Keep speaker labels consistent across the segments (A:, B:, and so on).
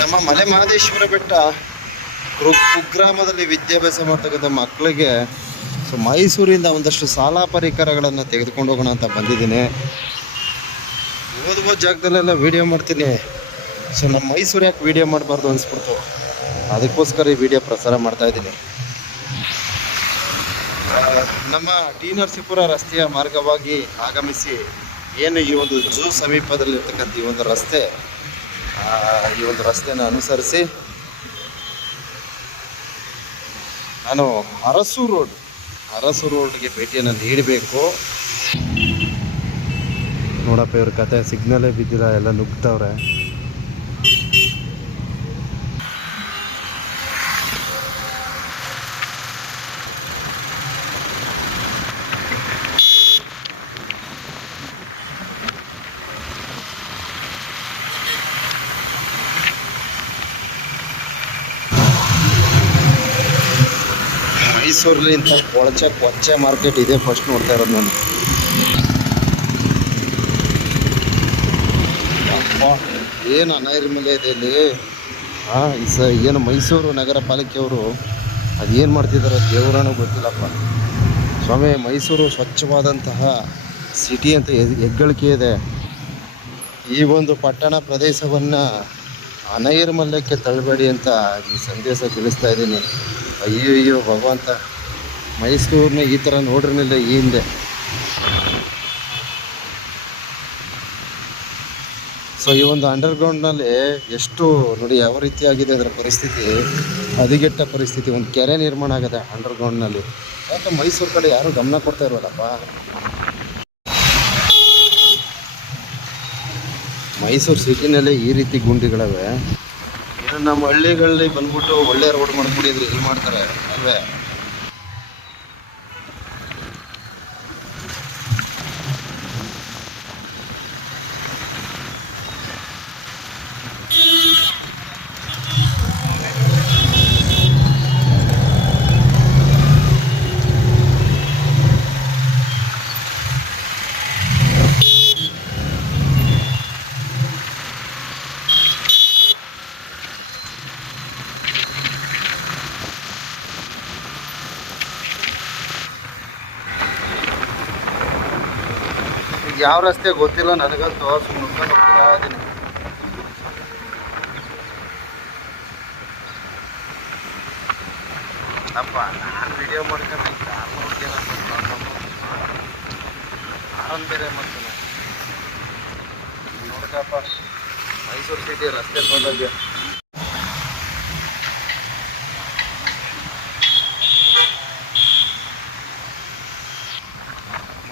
A: ನಮ್ಮ ಮಲೆ ಮಹದೇಶ್ವರ ಬೆಟ್ಟ ಕುಗ್ರಾಮದಲ್ಲಿ ವಿದ್ಯಾಭ್ಯಾಸ ಮಾಡ್ತಕ್ಕಂಥ ಮಕ್ಕಳಿಗೆ ಸೊ ಮೈಸೂರಿಂದ ಒಂದಷ್ಟು ಸಾಲ ಪರಿಕರಗಳನ್ನು ತೆಗೆದುಕೊಂಡು ಹೋಗೋಣ ಅಂತ ಬಂದಿದ್ದೀನಿ. ಓದುವ ಜಾಗದಲ್ಲೆಲ್ಲ ವಿಡಿಯೋ ಮಾಡ್ತೀನಿ. ಸೊ ನಮ್ಮ ಮೈಸೂರು ಯಾಕೆ ವಿಡಿಯೋ ಮಾಡಬಾರ್ದು ಅನಿಸ್ಬಿಡ್ತು. ಅದಕ್ಕೋಸ್ಕರ ಈ ವಿಡಿಯೋ ಪ್ರಸಾರ ಮಾಡ್ತಾ ಇದ್ದೀನಿ. ನಮ್ಮ ಟಿ ನರಸೀಪುರ ರಸ್ತೆಯ ಮಾರ್ಗವಾಗಿ ಆಗಮಿಸಿ, ಏನು ಈ ಒಂದು ಝೂ ಸಮೀಪದಲ್ಲಿರ್ತಕ್ಕಂಥ ಈ ಒಂದು ರಸ್ತೆ ಈ ಒಂದು ರಸ್ತೆಯನ್ನು ಅನುಸರಿಸಿ ನಾನು ಅರಸು ರೋಡ್, ಅರಸು ರೋಡ್ಗೆ ಭೇಟಿಯನ್ನು ನೀಡಬೇಕು. ನೋಡಪ್ಪ, ಇವ್ರ ಕತೆ ಸಿಗ್ನಲೇ ಬಿದ್ದಿಲ್ಲ, ಎಲ್ಲ ನುಗ್ತವ್ರೆ ಮೈಸೂರಲ್ಲಿ ಇಂಥ ಕೊಳಚೆ ಕೊಚ್ಚೆ ಮಾರ್ಕೆಟ್ ಇದೆ ಫಸ್ಟ್ ನೋಡ್ತಾ ಇರೋದು ನಾನು. ಏನು ಅನೈರ್ಮಲ್ಯ ಇದೆ ಇಲ್ಲಿ? ಹಾಂ ಸ, ಏನು ಮೈಸೂರು ನಗರ ಪಾಲಿಕೆಯವರು ಅದೇನು ಮಾಡ್ತಿದ್ದಾರೆ ದೇವರಾಣು ಗೊತ್ತಿಲ್ಲಪ್ಪ. ಸ್ವಾಮಿ, ಮೈಸೂರು ಸ್ವಚ್ಛವಾದಂತಹ ಸಿಟಿ ಅಂತ ಹೆಗ್- ಹೆಗ್ಗಳಿಕೆ ಇದೆ. ಈ ಒಂದು ಪಟ್ಟಣ ಪ್ರದೇಶವನ್ನು ಅನೈರ್ಮಲ್ಯಕ್ಕೆ ತಳ್ಳಬೇಡಿ ಅಂತ ಈ ಸಂದೇಶ ತಿಳಿಸ್ತಾ ಇದ್ದೀನಿ. ಅಯ್ಯೋ ಅಯ್ಯೋ, ಭಗವಂತ. ಮೈಸೂರನ್ನ ಈ ಥರ ನೋಡಿರ್ಲಿಲ್ಲ ಈ ಹಿಂದೆ. ಸೊ ಈ ಒಂದು ಅಂಡರ್ಗ್ರೌಂಡ್ನಲ್ಲಿ ಎಷ್ಟು, ನೋಡಿ, ಯಾವ ರೀತಿಯಾಗಿದೆ ಅದರ ಪರಿಸ್ಥಿತಿ? ಹದಿಗೆಟ್ಟ ಪರಿಸ್ಥಿತಿ, ಒಂದು ಕೆರೆ ನಿರ್ಮಾಣ ಆಗಿದೆ ಅಂಡರ್ಗ್ರೌಂಡ್ನಲ್ಲಿ ಯಾಕೆ ಮೈಸೂರು ಕಡೆ ಯಾರೂ ಗಮನ ಕೊಡ್ತಾ ಇರೋಲ್ಲಪ್ಪ ಮೈಸೂರು ಸಿಟಿನಲ್ಲಿ ಈ ರೀತಿ ಗುಂಡಿಗಳವೆ. ನಮ್ಮ ಹಳ್ಳಿಗಳಲ್ಲಿ ಬಂದ್ಬಿಟ್ಟು ಒಳ್ಳೆ ರೋಡ್ ಮಾಡ್ಬಿಟ್ಟಿದ್ರೆ ಇಲ್ಲಿ ಮಾಡ್ತಾರೆ ಅಲ್ವೇ? ಯಾವ ರಸ್ತೆ ಗೊತ್ತಿಲ್ಲ, ನನಗಂತೂ ಸುಮ್ಮನೆ ಇದ್ದೀನಿ. ಅಪ್ಪ, ನಾನು ವಿಡಿಯೋ ಮಾಡ್ಕೊಂಡು. ಬೇರೆ ಮಾಡ್ತೀನಿ. ನೋಡ್ಕಪ್ಪ, ಮೈಸೂರು ಸಿಟಿ ರಸ್ತೆ ಸೌಲಭ್ಯ.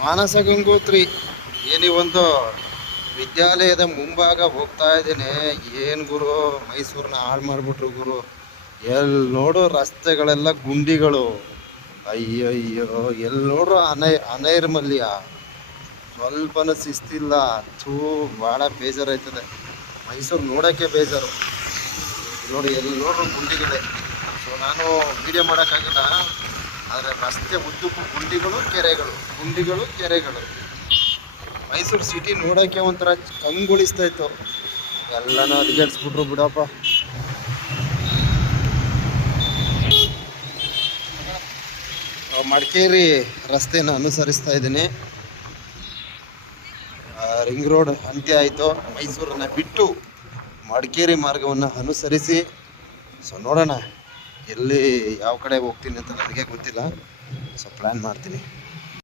A: ಮಾನಸ ಗಂಗೋತ್ರಿ. ಏನಿ ಒಂದು ವಿದ್ಯಾಲಯದ ಮುಂಭಾಗ ಹೋಗ್ತಾ ಇದ್ದೀನಿ. ಏನು ಗುರು? ಮೈಸೂರನ್ನ ಹಾಳು ಮಾಡಿಬಿಟ್ರು ಗುರು. ಎಲ್ಲಿ ನೋಡು ರಸ್ತೆಗಳೆಲ್ಲ ಗುಂಡಿಗಳು. ಅಯ್ಯೋ ಅಯ್ಯೋ ಎಲ್ಲಿ ನೋಡ್ರು ಅನೈ, ಅನೈರ್ಮಲ್ಯ. ಸ್ವಲ್ಪನೂ ಶಿಸ್ತಿಲ್ಲ. ಥೂ, ಭಾಳ ಬೇಜಾರಾಯ್ತದೆ. ಮೈಸೂರು ನೋಡೋಕ್ಕೆ ಬೇಜಾರು. ನೋಡಿ ಎಲ್ಲಿ ನೋಡ್ರು ಗುಂಡಿಗಳೇ. ಸೊ ನಾನು ವಿಡಿಯೋ ಮಾಡೋಕ್ಕಾಗಿಲ್ಲ ಆದರೆ ರಸ್ತೆ ಉದ್ದಕ್ಕೂ ಗುಂಡಿಗಳು, ಕೆರೆಗಳು. ಗುಂಡಿಗಳು, ಕೆರೆಗಳು. ಮೈಸೂರು ಸಿಟಿ ನೋಡೋಕ್ಕೆ ಒಂಥರ ಕಂಗೊಳಿಸ್ತಾ ಇತ್ತು. ಎಲ್ಲನೂ ಅಧಿಗರಿಸ್ಬಿಟ್ರು ಬಿಡಪ್ಪ. ಮಡಿಕೇರಿ ರಸ್ತೆನ ಅನುಸರಿಸ್ತಾ ಇದ್ದೀನಿ. ರಿಂಗ್ ರೋಡ್ ಅಂತ್ಯ ಆಯಿತು. ಮೈಸೂರನ್ನ ಬಿಟ್ಟು ಮಡಿಕೇರಿ ಮಾರ್ಗವನ್ನು ಅನುಸರಿಸಿ. ಸೊ ನೋಡೋಣ ಎಲ್ಲಿ ಯಾವ ಕಡೆ ಹೋಗ್ತೀನಿ ಅಂತ ನನಗೆ ಗೊತ್ತಿಲ್ಲ. ಸೊ ಪ್ಲ್ಯಾನ್ ಮಾಡ್ತೀನಿ.